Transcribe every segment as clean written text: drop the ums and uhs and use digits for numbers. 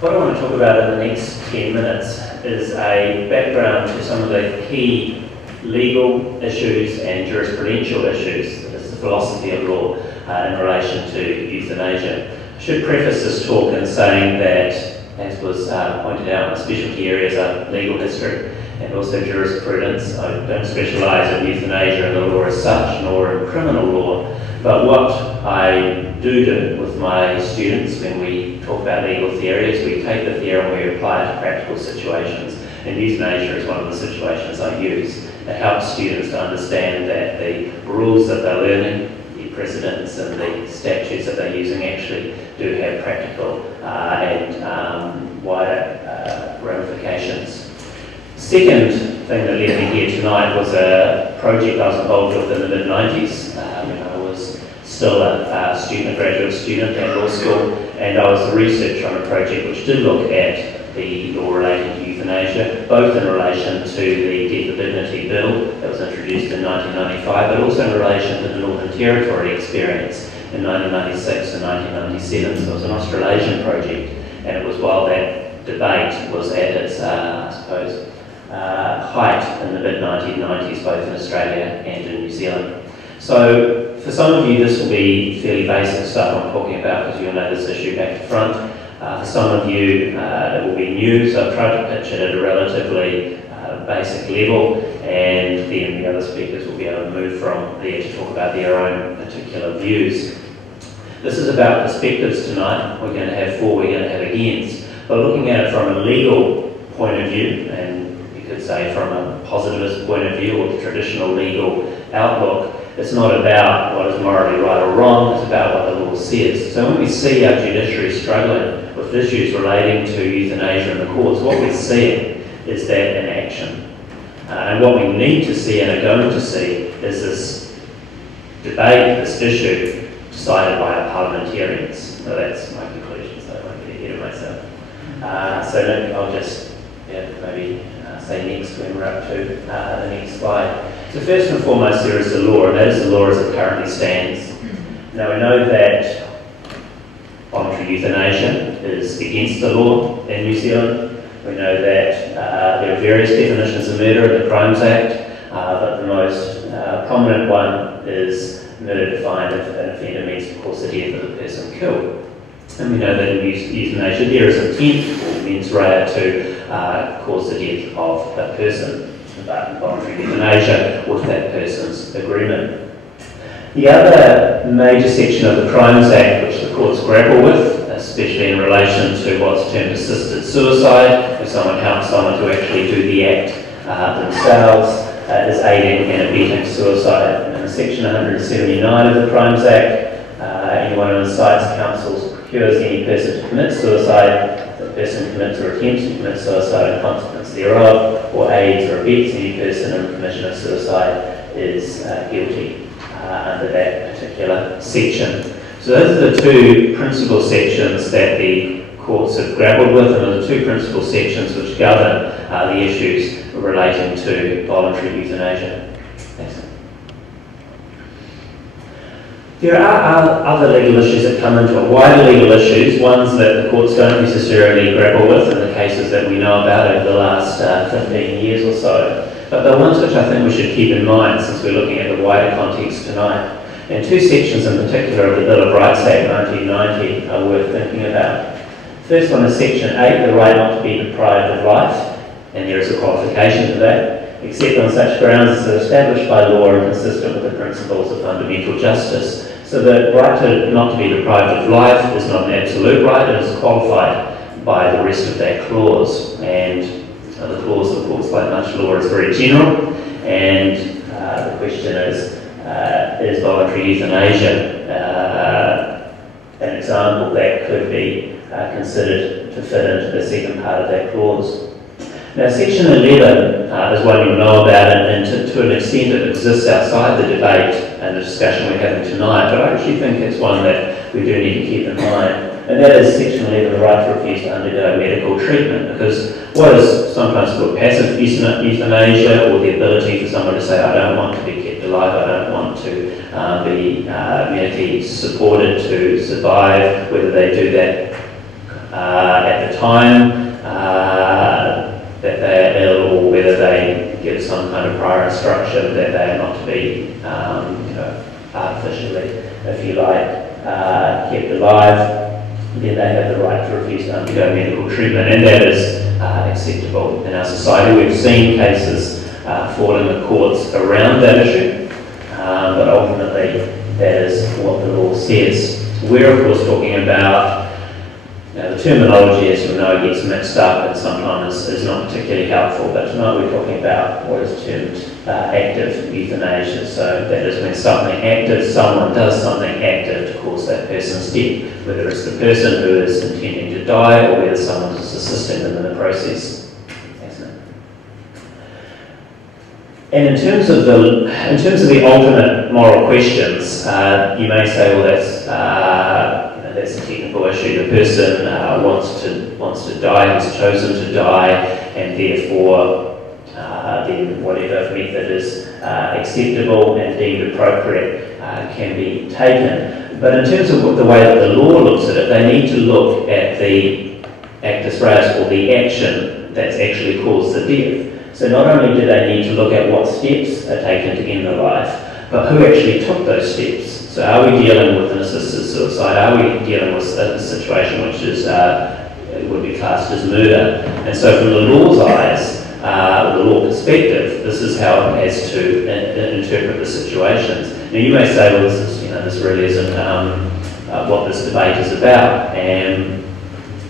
What I want to talk about in the next 10 minutes is a background to some of the key legal issues and jurisprudential issues, this is the philosophy of law in relation to euthanasia. I should preface this talk in saying that, as was pointed out, my specialty areas are legal history and also jurisprudence. I don't specialise in euthanasia and the law as such, nor in criminal law, but what I do with my students when we talk about legal theory is we take the theory and we apply it to practical situations, and euthanasia is one of the situations I use. It helps students to understand that the rules that they're learning, the precedents and the statutes that they're using actually do have practical and wider ramifications. Second thing that led me here tonight was a project I was involved with in the mid-90s. When I was still a student, a graduate student at law school, and I was the researcher on a project which did look at the law relating to euthanasia, both in relation to the Death with Dignity Bill that was introduced in 1995, but also in relation to the Northern Territory experience in 1996 and 1997. So it was an Australasian project, and it was while that debate was at its, I suppose, height in the mid-1990s, both in Australia and in New Zealand. So for some of you this will be fairly basic stuff I'm talking about because you'll know this issue back to front. For some of you it will be new, so I've tried to pitch it at a relatively basic level, and then the other speakers will be able to move from there to talk about their own particular views. This is about perspectives tonight. We're going to have for, we're going to have against, but looking at it from a legal point of view, and you could say from a positivist point of view or the traditional legal outlook, it's not about what is morally right or wrong, it's about what the law says. So when we see our judiciary struggling with issues relating to euthanasia in the courts, what we're seeing is that in action. And what we need to see and are going to see is this debate, this issue, decided by our parliamentarians. So that's my conclusion, so I won't get ahead of myself. So I'll just maybe say next when we're up to the next slide. So first and foremost there is the law, and that is the law as it currently stands. Now we know that voluntary euthanasia is against the law in New Zealand. We know that there are various definitions of murder in the Crimes Act, but the most prominent one is murder defined if an offender means to cause the death of the person killed. And we know that in euthanasia there is intent or mens rea to cause the death of a person, but in voluntary euthanasia with that person's agreement. The other major section of the Crimes Act which the courts grapple with, especially in relation to what's termed assisted suicide, where someone helps someone to actually do the act themselves, is aiding and abetting suicide. And in section 179 of the Crimes Act, anyone who incites, counsels, procures any person to commit suicide, the person commits or attempts to commit suicide in consequence thereof, or aids or abets any person in the commission of suicide is guilty under that particular section. So those are the two principal sections that the courts have grappled with, and are the two principal sections which govern the issues relating to voluntary euthanasia. Thanks. There are other legal issues that come into it, wider legal issues, ones that the courts don't necessarily grapple with in the cases that we know about over the last 15 years or so. But they're ones which I think we should keep in mind since we're looking at the wider context tonight. And two sections in particular of the Bill of Rights Act 1990 are worth thinking about. First one is section 8, the right not to be deprived of life, and there is a qualification to that, except on such grounds as are established by law and consistent with the principles of fundamental justice. So the right not to be deprived of life is not an absolute right, it is qualified by the rest of that clause. And the clause, of course, like much law, is very general, and the question is voluntary euthanasia an example that could be considered to fit into the second part of that clause. Now, section 11 is one you know about, and to an extent it exists outside the debate and the discussion we're having tonight, but I actually think it's one that we do need to keep in mind. And that is section 11, the right to refuse to undergo medical treatment, because what is sometimes called passive euthanasia, or the ability for someone to say, I don't want to be kept alive, I don't want to be medically supported to survive, whether they do that at the time that they are ill, or whether they give some kind of prior instruction that they are not to be artificially, if you like, kept alive, then they have the right to refuse to undergo medical treatment, and that is acceptable in our society. We've seen cases fall in the courts around that issue, but ultimately that is what the law says. We're of course talking about, the terminology, as you know, gets mixed up and sometimes is not particularly helpful, but tonight we're talking about what is termed active euthanasia. So that is when something active, someone does something active to cause that person's death, whether it's the person who is intending to die or whether someone is assisting them in the process. And in terms of the ultimate moral questions, you may say, well, that's a technical issue. The person wants to die, has chosen to die, and therefore then whatever method is acceptable and deemed appropriate can be taken. But in terms of the way that the law looks at it, they need to look at the actus reus, or the action that's actually caused the death. So not only do they need to look at what steps are taken to end the life, but who actually took those steps. So are we dealing with an assisted suicide? Are we dealing with a situation which is would be classed as murder? And so from the law's eyes, the law perspective, this is how it has to interpret the situations. Now you may say, well, this really isn't what this debate is about, and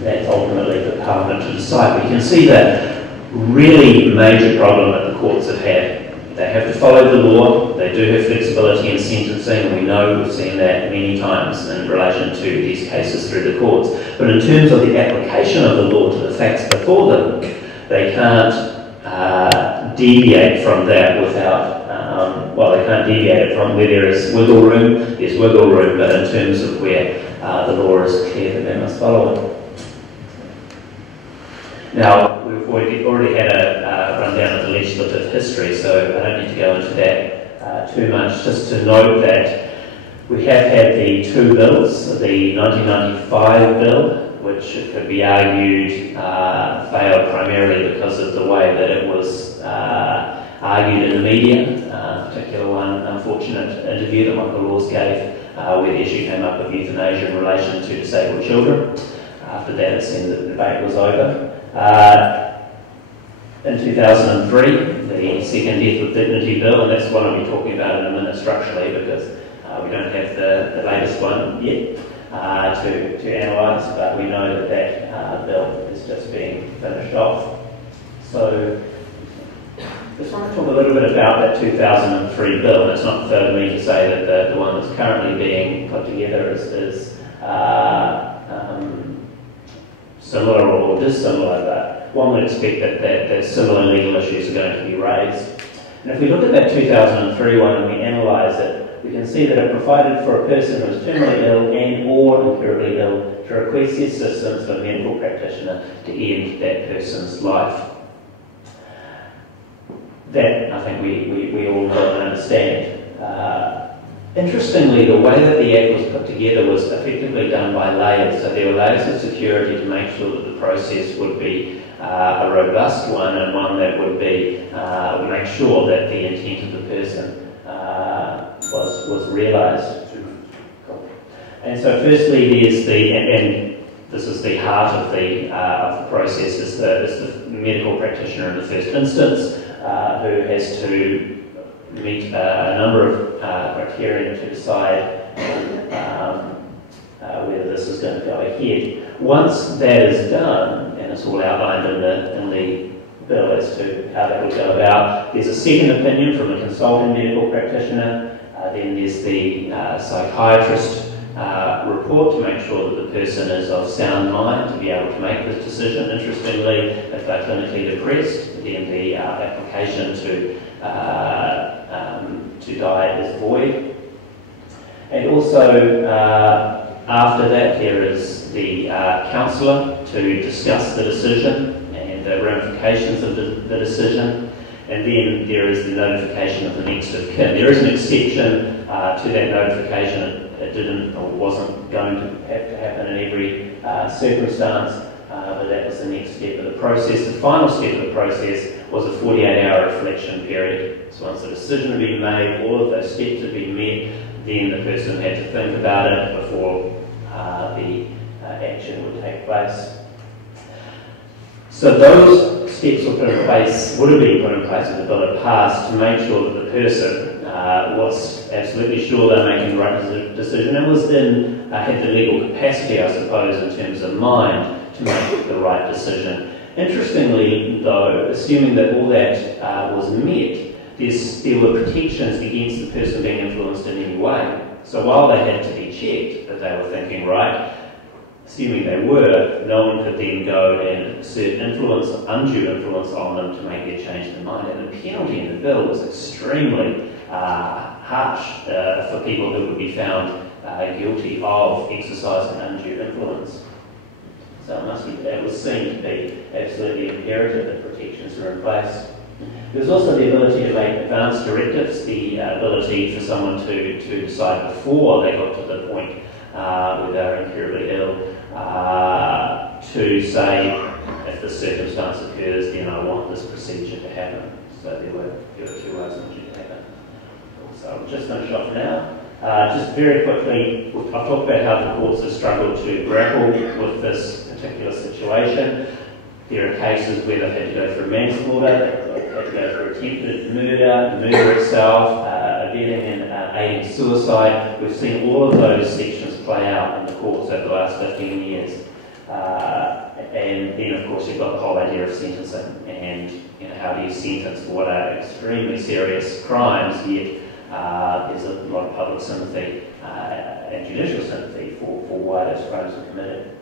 that's ultimately for Parliament to decide. But you can see that really major problem that the courts have had. They have to follow the law, they do have flexibility in sentencing, and we know we've seen that many times in relation to these cases through the courts. But in terms of the application of the law to the facts before them, they can't deviate from that without, they can't deviate it from where there is wiggle room, there's wiggle room, but in terms of where the law is clear that they must follow it. Now, we've already had a rundown of the legislative history, so I don't need to go into that too much. Just to note that we have had the two bills, the 1995 bill, which it could be argued failed primarily because of the way that it was argued in the media, particular one unfortunate interview that Michael Laws gave where the issue came up of euthanasia in relation to disabled children. After that it seemed that the debate was over. In 2003, the second Death with Dignity bill, and that's what I'll be talking about in a minute structurally, because we don't have the latest one yet to analyse, but we know that bill is just being finished off. So just want to talk a little bit about that 2003 bill, and it's not fair to me to say that the one that's currently being put together is similar or dissimilar, but one would expect that similar legal issues are going to be raised. And if we look at that 2003 one and we analyse it, we can see that it provided for a person who is terminally ill and or incurably ill to request the assistance of a medical practitioner to end that person's life. That, I think, we all know and understand. Interestingly, the way that the Act was put together was effectively done by layers. So there were layers of security to make sure that the process would be a robust one, and one that would be make sure that the intent of the person was realised. And so, firstly, there's and this is the heart of the process: is the medical practitioner in the first instance, who has to meet a number of criteria to decide whether this is going to go ahead. Once that is done, and it's all outlined in the bill as to how that would go about, there's a second opinion from a consulting medical practitioner, then there's the psychiatrist report to make sure that the person is of sound mind to be able to make this decision. Interestingly, if they're clinically depressed, then the application to die is void. And also, after that, there is the counsellor to discuss the decision and the ramifications of the decision. And then there is the notification of the next of kin. There is an exception to that notification. It didn't or wasn't going to have to happen in every voluntary circumstance, but that was the next step of the process. The final step of the process was a 48-hour reflection period. So once the decision had been made, all of those steps had been met, then the person had to think about it before the action would take place. So those steps were put in place, would have been put in place if the bill had passed, to make sure that the person was absolutely sure they were making the right decision and was had the legal capacity, I suppose, in terms of mind, to make the right decision. Interestingly, though, assuming that all that was met, there were protections against the person being influenced in any way. So while they had to be checked that they were thinking right, assuming they were, no one could then go and exert influence, undue influence on them to make their change in mind. And the penalty in the bill was extremely harsh for people who would be found guilty of exercising undue influence. So it was seen to be absolutely imperative that protections were in place. There was also the ability to make advance directives, the ability for someone to decide before they got to the point where they were incurably ill, to say, if this circumstance occurs, then I want this procedure to happen. So there were 2 ways in which it happened. So I'll just finish off now. Just very quickly, I've talked about how the courts have struggled to grapple with this particular situation. There are cases where they've had to go through manslaughter, they've had to go through attempted murder, the murder itself, abetting and aiding suicide. We've seen all of those sections play out in the courts over the last 15 years. And then, of course, you've got the whole idea of sentencing, and how do you sentence for what are extremely serious crimes, yet there's a lot of public sympathy and judicial sympathy for why those crimes were committed.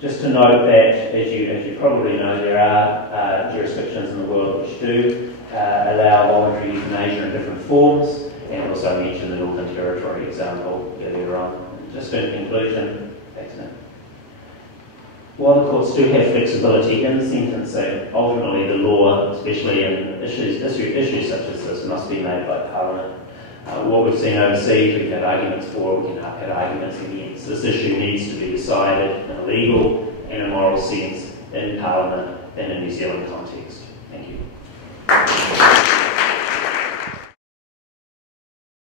Just to note that, as you probably know, there are jurisdictions in the world which do allow voluntary euthanasia in different forms, and also I mentioned the Northern Territory example earlier on. Just in conclusion, thanks, Nick. While the courts do have flexibility in sentencing, ultimately the law, especially in issues such as this, must be made by Parliament. What we've seen overseas, we can have arguments for, we can have arguments against. This issue needs to be decided in a legal and a moral sense in Parliament and in a New Zealand context. Thank you.